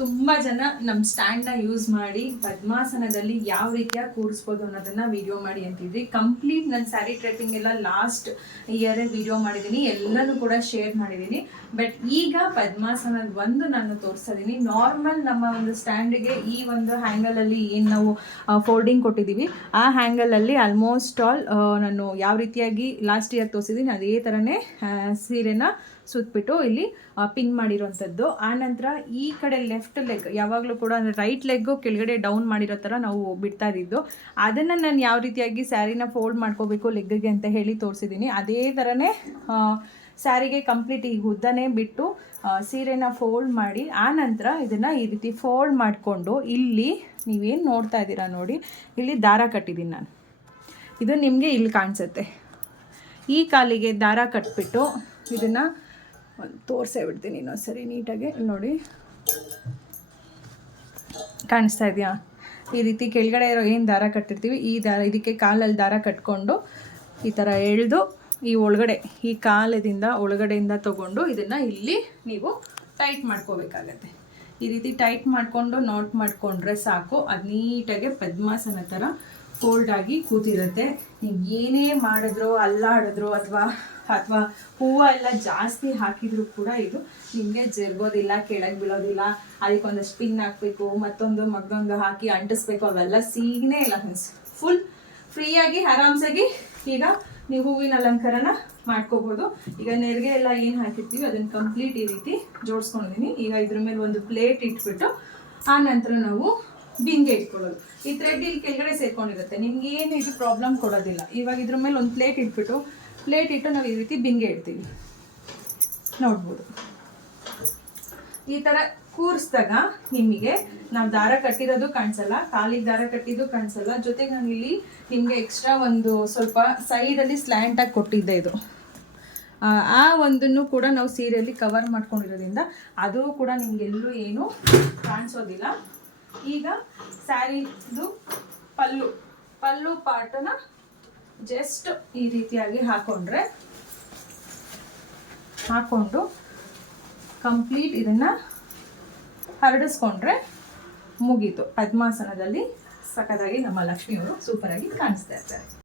ತುಂಬ ಜನ ನಮ್ಮ ಸ್ಟ್ಯಾಂಡ್ನ ಯೂಸ್ ಮಾಡಿ ಪದ್ಮಾಸನದಲ್ಲಿ ಯಾವ ರೀತಿಯಾಗಿ ಕೂರಿಸ್ಬೋದು ಅನ್ನೋದನ್ನು ವಿಡಿಯೋ ಮಾಡಿ ಅಂತಿದ್ರಿ. ಕಂಪ್ಲೀಟ್ ನನ್ನ ಸ್ಯಾರಿ ಟ್ರೆಪಿಂಗ್ ಎಲ್ಲ ಲಾಸ್ಟ್ ಇಯರೇ ವಿಡಿಯೋ ಮಾಡಿದ್ದೀನಿ, ಎಲ್ಲನೂ ಕೂಡ ಶೇರ್ ಮಾಡಿದ್ದೀನಿ. ಬಟ್ ಈಗ ಪದ್ಮಾಸನದ ಒಂದು ನಾನು ತೋರಿಸ್ತಾ ಇದ್ದೀನಿ. ನಾರ್ಮಲ್ ನಮ್ಮ ಒಂದು ಸ್ಟ್ಯಾಂಡಿಗೆ ಈ ಒಂದು ಹ್ಯಾಂಗಲಲ್ಲಿ ಏನು ನಾವು ಫೋಲ್ಡಿಂಗ್ ಕೊಟ್ಟಿದ್ದೀವಿ, ಆ ಹ್ಯಾಂಗಲಲ್ಲಿ ಆಲ್ಮೋಸ್ಟ್ ಆಲ್ ನಾನು ಯಾವ ರೀತಿಯಾಗಿ ಲಾಸ್ಟ್ ಇಯರ್ ತೋರಿಸಿದ್ದೀನಿ ಅದೇ ಥರನೇ ಸೀರೆನ ಸುತ್ತಬಿಟ್ಟು ಇಲ್ಲಿ ಪಿನ್ ಮಾಡಿರೋಂಥದ್ದು. ಆನಂತರ ಈ ಕಡೆ ಲೆಫ್ಟ್ ಲೆಗ್ ಯಾವಾಗಲೂ ಕೂಡ ಅಂದರೆ ರೈಟ್ ಲೆಗ್ಗು ಕೆಳಗಡೆ ಡೌನ್ ಮಾಡಿರೋ ಥರ ನಾವು ಬಿಡ್ತಾ ಇದ್ದಿದ್ದು. ಅದನ್ನು ನಾನು ಯಾವ ರೀತಿಯಾಗಿ ಸ್ಯಾರಿನ ಫೋಲ್ಡ್ ಮಾಡ್ಕೋಬೇಕು ಲೆಗ್ಗಿಗೆ ಅಂತ ಹೇಳಿ ತೋರಿಸಿದ್ದೀನಿ. ಅದೇ ಥರನೇ ಸ್ಯಾರಿಗೆ ಕಂಪ್ಲೀಟ್ ಈ ಉದ್ದನೇ ಬಿಟ್ಟು ಸೀರೆನ ಫೋಲ್ಡ್ ಮಾಡಿ ಆನಂತರ ಇದನ್ನು ಈ ರೀತಿ ಫೋಲ್ಡ್ ಮಾಡಿಕೊಂಡು ಇಲ್ಲಿ ನೀವೇನು ನೋಡ್ತಾ ಇದ್ದೀರಾ ನೋಡಿ, ಇಲ್ಲಿ ದಾರ ಕಟ್ಟಿದ್ದೀನಿ ನಾನು. ಇದು ನಿಮಗೆ ಇಲ್ಲಿ ಕಾಣಿಸುತ್ತೆ. ಈ ಕಾಲಿಗೆ ದಾರ ಕಟ್ಬಿಟ್ಟು ಇದನ್ನು ತೋರಿಸೇ ಬಿಡ್ತೀನಿ ಇನ್ನೊಂದು ಸರಿ ನೀಟಾಗಿ ನೋಡಿ. ಕಾಣಿಸ್ತಾ ಇದೆಯಾ? ಈ ರೀತಿ ಕೆಳಗಡೆ ಇರೋ ಏನು ದಾರ ಕಟ್ಟಿರ್ತೀವಿ, ಈ ದಾರ ಇದಕ್ಕೆ ಕಾಲಲ್ಲಿ ದಾರ ಕಟ್ಕೊಂಡು ಈ ಥರ ಎಳೆದು ಈ ಒಳಗಡೆ ಈ ಕಾಲದಿಂದ ಒಳಗಡೆಯಿಂದ ತೊಗೊಂಡು ಇದನ್ನು ಇಲ್ಲಿ ನೀವು ಟೈಟ್ ಮಾಡ್ಕೋಬೇಕಾಗತ್ತೆ. ಈ ರೀತಿ ಟೈಟ್ ಮಾಡಿಕೊಂಡು ನಾಟ್ ಮಾಡಿಕೊಂಡ್ರೆ ಸಾಕು, ಅದು ನೀಟಾಗಿ ಪದ್ಮಾಸನ ಥರ ಫೋಲ್ಡ್ ಆಗಿ ಕೂತಿರುತ್ತೆ. ನೀವು ಏನೇ ಮಾಡಿದ್ರು ಅಲ್ಲಾಡಿದ್ರು ಅಥವಾ ಹೂವು ಎಲ್ಲ ಜಾಸ್ತಿ ಹಾಕಿದ್ರು ಕೂಡ ಇದು ನಿಮಗೆ ಜರುಗೋದಿಲ್ಲ, ಕೆಳಗೆ ಬೀಳೋದಿಲ್ಲ. ಅದಕ್ಕೊಂದಷ್ಟು ಪಿನ್ ಹಾಕಬೇಕು, ಮತ್ತೊಂದು ಮಗ್ದೊಂದು ಹಾಕಿ ಅಂಟಿಸ್ಬೇಕು, ಅವೆಲ್ಲ ಸೀಗನೇ ಇಲ್ಲ ಫ್ರೆಂಡ್ಸ್. ಫುಲ್ ಫ್ರೀಯಾಗಿ ಆರಾಮ್ಸಾಗಿ ಈಗ ನೀವು ಹೂವಿನ ಅಲಂಕಾರನ ಮಾಡ್ಕೋಬೋದು. ಈಗ ನೆರಿಗೆ ಎಲ್ಲ ಏನು ಹಾಕಿರ್ತೀವಿ ಅದನ್ನು ಕಂಪ್ಲೀಟ್ ಈ ರೀತಿ ಜೋಡಿಸ್ಕೊಂಡಿದ್ದೀನಿ. ಈಗ ಇದ್ರ ಮೇಲೆ ಒಂದು ಪ್ಲೇಟ್ ಇಟ್ಬಿಟ್ಟು ಆ ನಂತರ ನಾವು ಬಿಂಗೆ ಇಟ್ಕೊಳ್ಳೋದು. ಈ ಥ್ರೆಡ್ ಇಲ್ಲಿ ಕೆಳಗಡೆ ಸೇರ್ಕೊಂಡಿರುತ್ತೆ, ನಿಮ್ಗೆ ಏನು ಇದು ಪ್ರಾಬ್ಲಮ್ ಕೊಡೋದಿಲ್ಲ. ಇವಾಗ ಇದ್ರ ಮೇಲೆ ಒಂದು ಪ್ಲೇಟ್ ಇಟ್ಟು ನಾವು ಈ ರೀತಿ ಬಿಂಗೆ ಇಡ್ತೀವಿ, ನೋಡ್ಬೋದು. ಈ ಥರ ಕೂರಿಸಿದಾಗ ನಿಮಗೆ ನಾವು ದಾರ ಕಟ್ಟಿರೋದು ಕಾಣಿಸಲ್ಲ, ಕಾಲಿಗೆ ದಾರ ಕಟ್ಟಿದ್ದು ಕಾಣಿಸಲ್ಲ. ಜೊತೆಗೆ ನಾನು ಇಲ್ಲಿ ನಿಮಗೆ ಎಕ್ಸ್ಟ್ರಾ ಒಂದು ಸ್ವಲ್ಪ ಸೈಡಲ್ಲಿ ಸ್ಲ್ಯಾಂಟಾಗಿ ಕೊಟ್ಟಿದ್ದೆ. ಇದು ಆ ಒಂದನ್ನು ಕೂಡ ನಾವು ಸೀರೆಯಲ್ಲಿ ಕವರ್ ಮಾಡ್ಕೊಂಡಿರೋದ್ರಿಂದ ಅದು ಕೂಡ ನಿಮಗೆಲ್ಲೂ ಏನು ಕಾಣಿಸೋದಿಲ್ಲ. ಈಗ ಸ್ಯಾರಿದು ಪಲ್ಲು ಪಾರ್ಟನ್ನ ಜಸ್ಟ್ ಈ ರೀತಿಯಾಗಿ ಹಾಕೊಂಡು ಕಂಪ್ಲೀಟ್ ಇದನ್ನು ಹರಡಿಸ್ಕೊಂಡ್ರೆ ಮುಗೀತು. ಪದ್ಮಾಸನದಲ್ಲಿ ಸಖತ್ತಾಗಿ ನಮ್ಮ ಲಕ್ಷ್ಮಿಯವರು ಸೂಪರಾಗಿ ಕಾಣಿಸ್ತಾ ಇರ್ತಾರೆ.